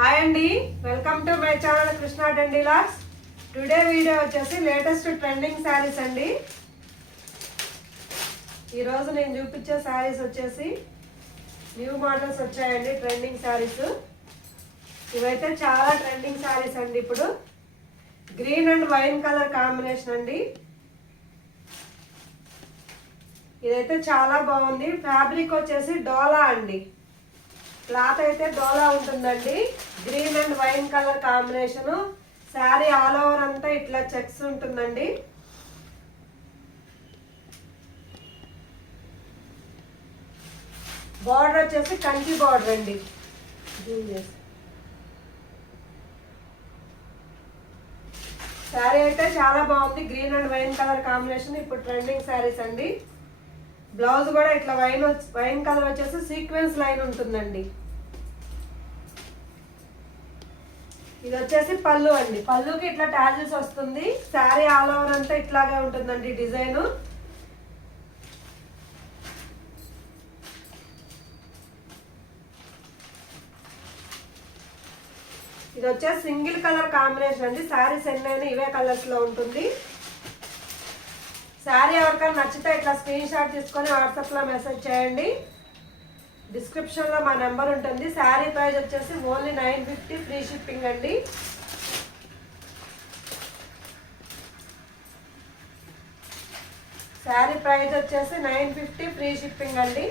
Hi అండి. Welcome to my channel Krishna డెండిలాస్ today video వచ్చేసి latest trending saris అండి. ఈరోజు నేను చూపించే శారీస్ వచ్చేసి న్యూ మోడల్స్ వచ్చాయండి ట్రెండింగ్ శారీస్. ఇవైతే చాలా ట్రెండింగ్ శారీస్ అండి ఇప్పుడు. Green and wine colour combination అండి. ఇదైతే చాలా బాగుంది. ఫ్యాబ్రిక్ వచ్చేసి డోలా అండి. క్లాత్ అయితే డోలా ఉంటుందండి. Green and wine colour combination. Sari all over అంతా ఇట్లా చెక్స్ ఉంటుందండి. బార్డర్ వచ్చేసి కంచి బార్డర్ అండి. శారీ అయితే చాలా బాగుంది. Green and wine colour combination ఇప్పుడు ట్రెండింగ్ శారీస్ అండి. బ్లౌజ్ కూడా ఇట్లా వైన్ వైన్ కలర్ వచ్చేసి సీక్వెన్స్ లైన్ ఉంటుందండి. ఇది వచ్చేసి పళ్ళు అండి. పళ్ళుకి ఇట్లా టాజిల్స్ వస్తుంది. శారీ ఆల్ ఓవర్ అంతా ఇట్లాగే ఉంటుందండి డిజైన్. ఇది వచ్చేసి సింగిల్ కలర్ కాంబినేషన్ అండి. శారీస్ ఎన్నైనా ఇవే కలర్స్లో ఉంటుంది. శారీ ఎవరికైనా నచ్చితే ఇట్లా స్క్రీన్ షాట్ తీసుకొని వాట్సాప్లో మెసేజ్ చేయండి. డిస్క్రిప్షన్లో మా నెంబర్ ఉంటుంది. శారీ ప్రైస్ వచ్చేసి only nine fifty free shipping అండి. శారీ ప్రైస్ వచ్చేసి నైన్ ఫిఫ్టీ ఫ్రీ షిప్పింగ్ అండి.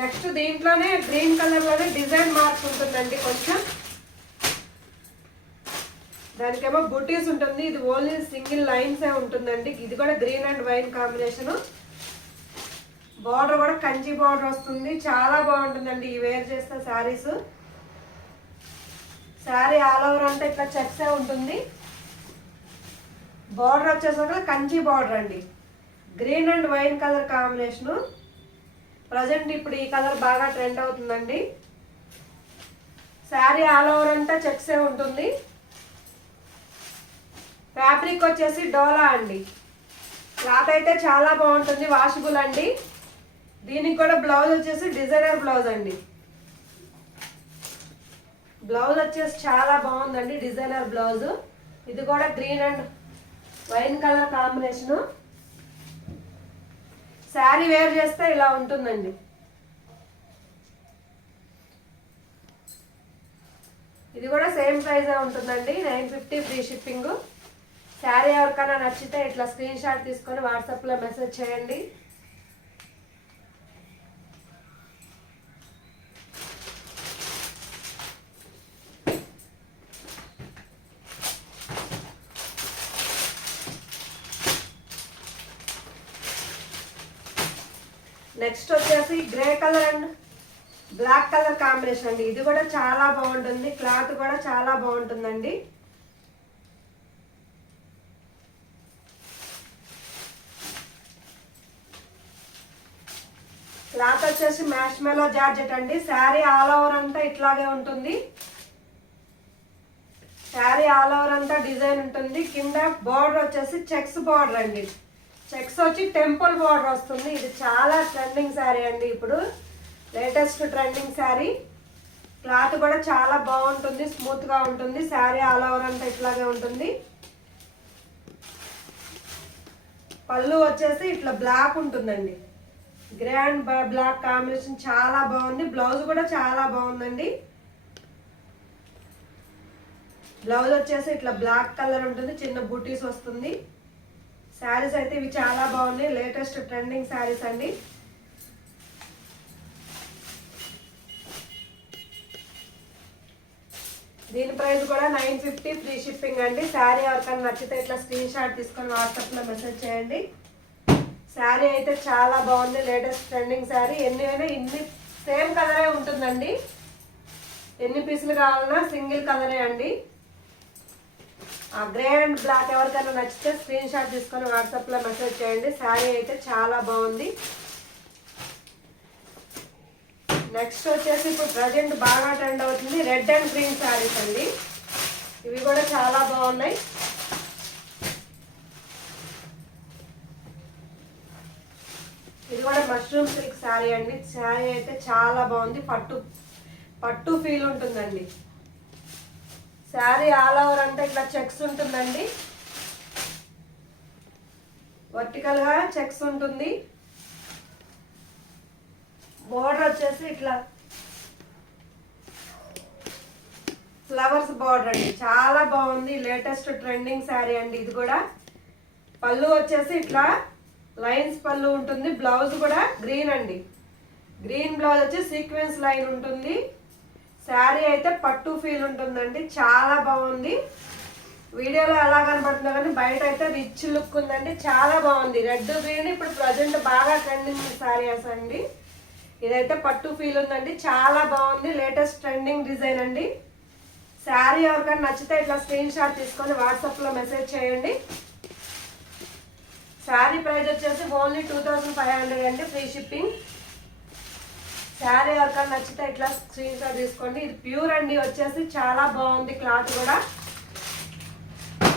నెక్స్ట్ దీంట్లోనే గ్రీన్ కలర్లోనే డిజైన్ మార్క్ ఉంటుందండి కొంచెం. దానికేమో బుటీస్ ఉంటుంది. ఇది ఓన్లీ సింగిల్ లైన్సే ఉంటుందండి. ఇది కూడా green and wine combination. Border కూడా కంచి బార్డర్ వస్తుంది. చాలా బాగుంటుందండి ఈ వేర్ చేస్తే శారీస్. శారీ ఆల్ ఓవర్ అంతా ఇట్లా చెక్సే ఉంటుంది. బార్డర్ వచ్చేసరికి కంచి బార్డర్ అండి. Green and wine colour combination. Present ఇప్పుడు ఈ కలర్ బాగా ట్రెండ్ అవుతుందండి. శారీ ఆల్ ఓవర్ అంతా చెక్సే ఉంటుంది. ఫ్యాబ్రిక్ వచ్చేసి డోలా అండి. క్లాత్ అయితే చాలా బాగుంటుంది వాషబుల్ అండి. దీనికి కూడా బ్లౌజ్ వచ్చేసి డిజైనర్ బ్లౌజ్ అండి. బ్లౌజ్ వచ్చేసి చాలా బాగుందండి డిజైనర్ బ్లౌజ్. ఇది కూడా green and wine colour combination. Sari wear చేస్తే ఇలా ఉంటుందండి. ఇది కూడా సేమ్ ప్రైజే ఉంటుందండి nine fifty free shipping. Sari ఎవరికైనా నచ్చితే ఇట్లా స్క్రీన్ షాట్ తీసుకొని వాట్సాప్లో మెసేజ్ చేయండి. నెక్స్ట్ వచ్చేసి grey colour and black colour combination అండి. ఇది కూడా చాలా బాగుంటుంది. క్లాత్ కూడా చాలా బాగుంటుందండి. క్లాత్ వచ్చేసి మ్యాష్ మెలో జార్జెట్ అండి. శారీ ఆల్ ఓవర్ అంతా ఇట్లాగే ఉంటుంది. శారీ ఆల్ ఓవర్ అంతా డిజైన్ ఉంటుంది. కింద బార్డర్ వచ్చేసి చెక్స్ బార్డర్ అండి. చెక్స్ వచ్చి టెంపుల్ బార్డర్ వస్తుంది. ఇది చాలా ట్రెండింగ్ శారీ అండి ఇప్పుడు. Latest trending sari. క్లాత్ కూడా చాలా బాగుంటుంది. స్మూత్గా ఉంటుంది. శారీ ఆల్ ఓవర్ అంతా ఇట్లాగే ఉంటుంది. పళ్ళు వచ్చేసి ఇట్లా బ్లాక్ ఉంటుందండి. గ్రాండ్ బ్లాక్ కాంబినేషన్ చాలా బాగుంది. బ్లౌజ్ కూడా చాలా బాగుందండి. బ్లౌజ్ వచ్చేసి ఇట్లా బ్లాక్ కలర్ ఉంటుంది. చిన్న బూటీస్ వస్తుంది. శారీస్ అయితే ఇవి చాలా బాగున్నాయి. లేటెస్ట్ ట్రెండింగ్ శారీస్ అండి. దీని ప్రైస్ కూడా నైన్ ఫిఫ్టీ ఫ్రీ షిప్పింగ్ అండి. శారీ ఎవరికైనా నచ్చితే ఇట్లా స్క్రీన్ షాట్ తీసుకొని వాట్సాప్లో మెసేజ్ చేయండి. శారీ అయితే చాలా బాగుంది లేటెస్ట్ ట్రెండింగ్ శారీ. ఎన్ని అయినా ఇన్ని సేమ్ కలరే ఉంటుందండి. ఎన్ని పీసులు కావాలన్నా సింగిల్ కలరే అండి. ఆ గ్రే అండ్ బ్లాక్ ఎవరికైనా నచ్చితే స్క్రీన్ షాట్ తీసుకొని వాట్సాప్లో మెసేజ్ చేయండి. శారీ అయితే చాలా బాగుంది. నెక్స్ట్ వచ్చేసి ఇప్పుడు ప్రజెంట్ బాగా ట్రెండ్ అవుతుంది. రెడ్ అండ్ గ్రీన్ శారీస్ అండి. ఇవి కూడా చాలా బాగున్నాయి ఇది కూడా మష్ మష్రూమ్ సిల్క్ శారీ అండి శారీ అయితే చాలా బాగుంది. పట్టు పట్టు ఫీల్ ఉంటుందండి. శారీ ఆల్ ఓవర్ అంతా ఇట్లా చెక్స్ ఉంటుందండి. వర్టికల్గా చెక్స్ ఉంటుంది. బోర్డర్ వచ్చేసి ఇట్లా ఫ్లవర్స్ బార్డర్ అండి. చాలా బాగుంది. లేటెస్ట్ ట్రెండింగ్ శారీ అండి ఇది కూడా. పళ్ళు వచ్చేసి ఇట్లా లైన్స్ పళ్ళు ఉంటుంది బ్లౌజ్ కూడా గ్రీన్ అండి. గ్రీన్ బ్లౌజ్ వచ్చి సీక్వెన్స్ లైన్ ఉంటుంది. శారీ అయితే పట్టు ఫీల్ ఉంటుందండి చాలా బాగుంది. వీడియోలో ఎలా కనబడుతుందో కానీ బయట అయితే రిచ్ లుక్ ఉందండి చాలా బాగుంది. రెడ్ గ్రీన్ ఇప్పుడు ప్రజెంట్ బాగా ట్రెండింగ్ శారీస్ అండి. ఇదైతే పట్టు ఫీల్ ఉందండి చాలా బాగుంది. లేటెస్ట్ ట్రెండింగ్ డిజైన్ అండి. శారీ ఎవరికైనా నచ్చితే ఇట్లా స్క్రీన్ షాట్ తీసుకొని వాట్సాప్లో మెసేజ్ చేయండి. శారీ ప్రైస్ వచ్చేసి only two thousand five hundred అండి ఫ్రీ షిప్పింగ్. శారీ ఎవరికైనా నచ్చితే ఇట్లా స్క్రీన్ షాట్ తీసుకోండి. ఇది ప్యూర్ అండి వచ్చేసి చాలా బాగుంది క్లాత్ కూడా.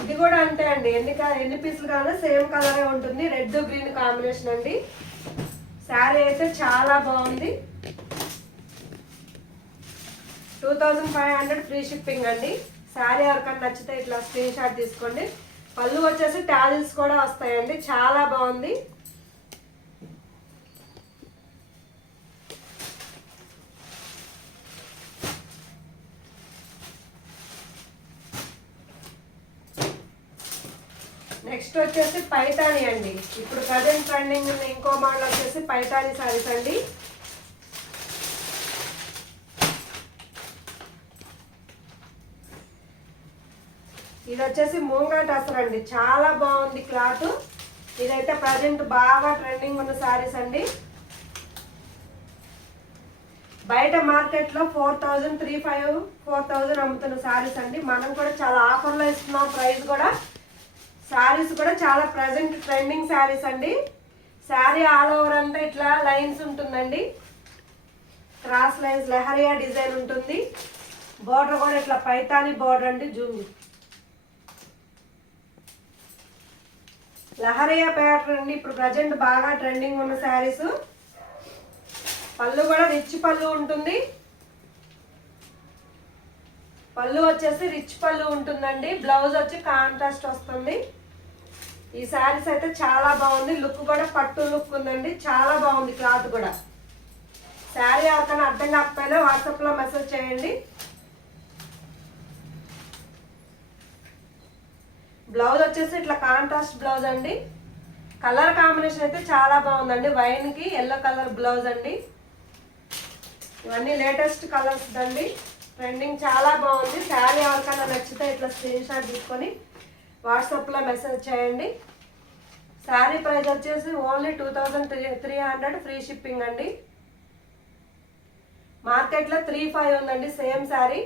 ఇది కూడా అంతే అండి ఎన్ని ఎన్ని పీసులు కావాలో సేమ్ కలరే ఉంటుంది రెడ్ గ్రీన్ కాంబినేషన్ అండి. శారీ అయితే చాలా బాగుంది. Two thousand five hundred free shipping అండి. శారీ ఎవరికైనా నచ్చితే ఇట్లా స్క్రీన్ షాట్ తీసుకోండి. పళ్ళు వచ్చేసి టాజిల్స్ కూడా వస్తాయండి. చాలా బాగుంది. నెక్స్ట్ వచ్చేసి పైతాని అండి. ఇప్పుడు ప్రజెంట్ ట్రెండింగ్ ఉన్న ఇంకో మోడల్ వచ్చేసి పైతాని సారీస్ అండి. ఇది వచ్చేసి మూంగా టసర్ అండి. చాలా బాగుంది క్లాత్. ఇదైతే ప్రజెంట్ బాగా ట్రెండింగ్ ఉన్న శారీస్ అండి. బయట మార్కెట్లో four thousand three five four thousand అమ్ముతున్న శారీస్ అండి. మనం కూడా చాలా ఆఫర్లో ఇస్తున్నాం ప్రైస్ కూడా. శారీస్ కూడా చాలా ప్రజెంట్ ట్రెండింగ్ శారీస్ అండి. శారీ ఆల్ ఓవర్ అంతా ఇట్లా లైన్స్ ఉంటుందండి. క్రాస్ లైన్స్ లెహరియా డిజైన్ ఉంటుంది. బోర్డర్ కూడా ఇట్లా పైతాని బోర్డర్ అండి జూమ్. లహరియా ప్యాటర్న్ అండి ఇప్పుడు ప్రజెంట్ బాగా ట్రెండింగ్ ఉన్న శారీస్. పళ్ళు కూడా రిచ్ పళ్ళు ఉంటుంది. పళ్ళు వచ్చేసి రిచ్ పళ్ళు ఉంటుందండి. బ్లౌజ్ వచ్చి కాంట్రాస్ట్ వస్తుంది. ఈ శారీస్ అయితే చాలా బాగుంది. లుక్ కూడా పట్టు లుక్ ఉందండి. చాలా బాగుంది క్లాత్ కూడా. శారీ ఎవరికైనా అర్థం కాకపోయినా వాట్సాప్లో మెసేజ్ చేయండి. బ్లౌజ్ వచ్చేసి ఇట్లా కాంట్రాస్ట్ బ్లౌజ్ అండి. కలర్ కాంబినేషన్ అయితే చాలా బాగుందండి. వైన్కి ఎల్లో కలర్ బ్లౌజ్ అండి. ఇవన్నీ లేటెస్ట్ కలర్స్ అండి. ట్రెండింగ్ చాలా బాగుంది. శారీ ఎవరికైనా నచ్చితే ఇట్లా స్క్రీన్ షాట్ తీసుకొని వాట్సాప్లో మెసేజ్ చేయండి. శారీ ప్రైస్ వచ్చేసి only two thousand three three hundred free shipping అండి మార్కెట్లో త్రీ ఫైవ్ ఉందండి సేమ్ శారీ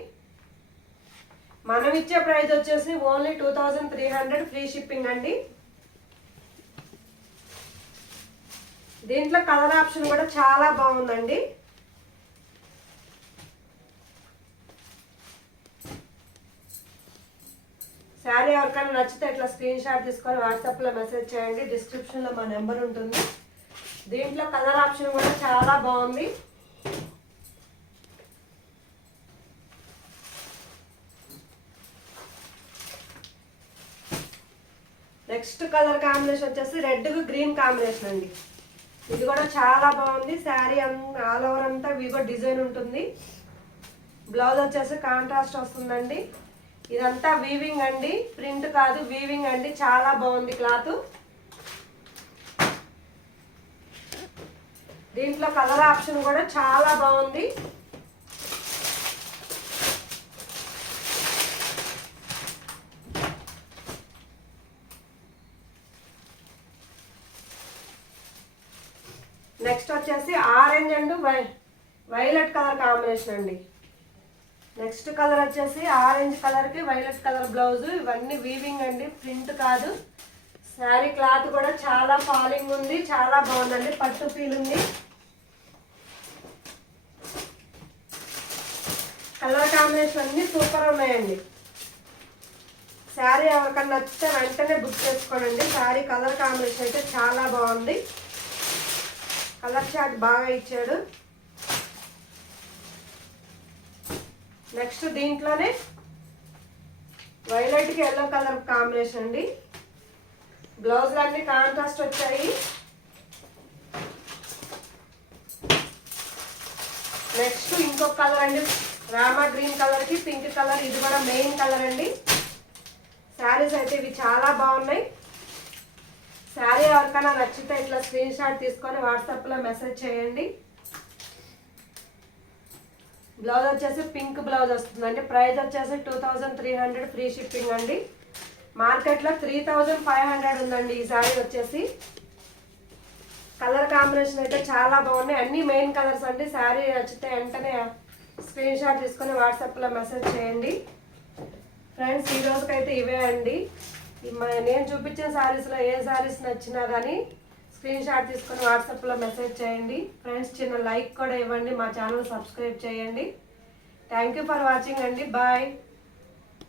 మనం ఇచ్చే ప్రైస్ వచ్చేసి only two thousand three hundred free shipping అండి. దీంట్లో కలర్ ఆప్షన్ కూడా చాలా బాగుందండి. శారీ ఎవరికైనా నచ్చితే ఇట్లా స్క్రీన్ షాట్ తీసుకొని వాట్సాప్లో మెసేజ్ చేయండి. డిస్క్రిప్షన్లో మా నెంబర్ ఉంటుంది. దీంట్లో కలర్ ఆప్షన్ కూడా చాలా బాగుంది. నెక్స్ట్ కలర్ కాంబినేషన్ వచ్చేసి రెడ్ గ్రీన్ కాంబినేషన్ అండి. ఇది కూడా చాలా బాగుంది. శారీ ఆల్ ఓవర్ అంతా వివో డిజైన్ ఉంటుంది. బ్లౌజ్ వచ్చేసి కాంట్రాస్ట్ వస్తుందండి. ఇదంతా వీవింగ్ అండి. ప్రింట్ కాదు వీవింగ్ అండి. చాలా బాగుంది క్లాత్. దీంట్లో కలర్ ఆప్షన్ కూడా చాలా బాగుంది. నెక్స్ట్ వచ్చేసి ఆరెంజ్ అండ్ వై వైలెట్ కలర్ కాంబినేషన్ అండి. నెక్స్ట్ కలర్ వచ్చేసి ఆరెంజ్ కలర్కి వైలెట్ కలర్ బ్లౌజ్. ఇవన్నీ వీవింగ్ అండి ప్రింట్ కాదు. శారీ క్లాత్ కూడా చాలా ఫాలింగ్ ఉంది చాలా బాగుందండి పట్టు ఫీల్ ఉంది. కలర్ కాంబినేషన్ అన్ని సూపర్ ఉన్నాయండి. శారీ ఎవరికన్నా నచ్చితే వెంటనే బుక్ చేసుకోండి శారీ కలర్ కాంబినేషన్ అయితే చాలా బాగుంది. కలర్ చార్ట్ బాగా ఇచ్చాడు. నెక్స్ట్ దీంట్లోనే వైలెట్కి ఎల్లో కలర్ కాంబినేషన్ అండి. బ్లౌజులు అన్ని కాంట్రాస్ట్ వచ్చాయి. నెక్స్ట్ ఇంకొక కలర్ అండి. రామా గ్రీన్ కలర్కి పింక్ కలర్. ఇది కూడా మెయిన్ కలర్ అండి. శారీస్ అయితే ఇవి చాలా బాగున్నాయి. ఎవరికైనా నచ్చితే ఇట్లా స్క్రీన్ షాట్ తీసుకొని వాట్సాప్లో మెసేజ్ చేయండి. బ్లౌజ్ వచ్చేసి పింక్ బ్లౌజ్ వస్తుందండి. ప్రైస్ వచ్చేసి two thousand three hundred free shipping అండి. మార్కెట్లో త్రీ థౌజండ్ ఫైవ్ హండ్రెడ్ ఉందండి ఈ శారీ వచ్చేసి. కలర్ కాంబినేషన్ అయితే చాలా బాగున్నాయి. అన్ని మెయిన్ కలర్స్ అండి. శారీ నచ్చితే వెంటనే స్క్రీన్ షాట్ తీసుకొని వాట్సాప్లో మెసేజ్ చేయండి. ఫ్రెండ్స్ ఈ రోజుకైతే ఇవే అండి. నేను చూపించిన శారీస్లో ఏ శారీస్ నచ్చినా కానీ స్క్రీన్ షాట్ తీసుకొని వాట్సాప్లో మెసేజ్ చేయండి. ఫ్రెండ్స్ చిన్న లైక్ కూడా ఇవ్వండి. మా ఛానల్ సబ్స్క్రైబ్ చేయండి. థ్యాంక్ యూ ఫర్ వాచింగ్ అండి. బాయ్